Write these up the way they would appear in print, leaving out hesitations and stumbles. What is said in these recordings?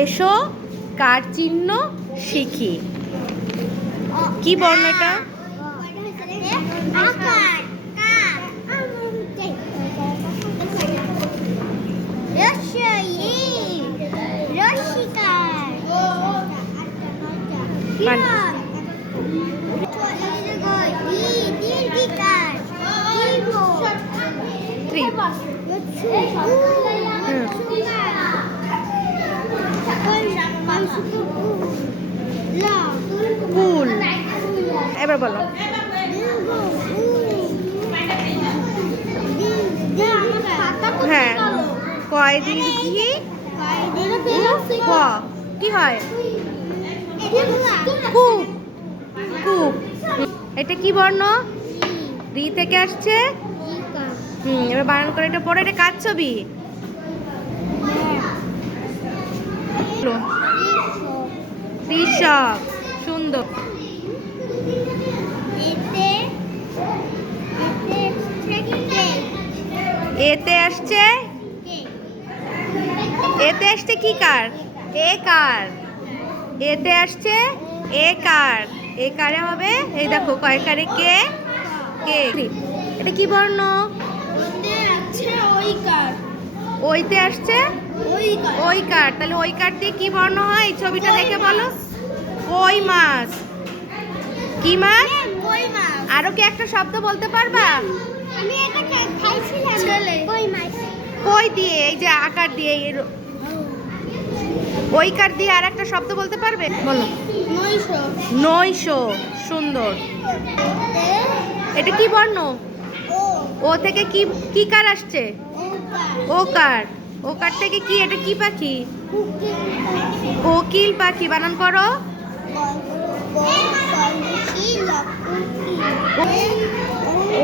এসো কার চিহ্ন শিখি। কি বর্ণ এটা? কুল। এবার বলো। হ্যাঁ, কয় দীর্ঘি ক কি হয়? কূপ। কূপ। এটা কি বর্ণ? রি থেকে আসছে। এবার বানান করে এটা পড়ে। এটা কার ছবি? কৃষক। সুন্দর। এতে আসছে। এতে আসছে কি কার? এ কার। এতে আসছে এ কার। এ কারে হবে এই দেখো কয় কারে কে কে। এটা কি বর্ণ? ওইতে আসছে ওই কার। তাহলে ওই কার দিয়ে কি বর্ণ হয়? ছবিটা দেখে বলো। কই মাছ। কি মাছ? আরো কি একটা শব্দ বলতে পারবা? কই দিয়ে এই যে আকার দিয়ে ওই কার দিয়ে আর একটা শব্দ বলতে পারবে? বলো। নৈশো। সুন্দর। এটা কি বর্ণ? ও থেকে কি কি কার আসছে? ও কার। ও কার থেকে কি? এটা কি পাখি? কোকিল পাখি। বানান করো।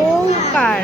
ও কার।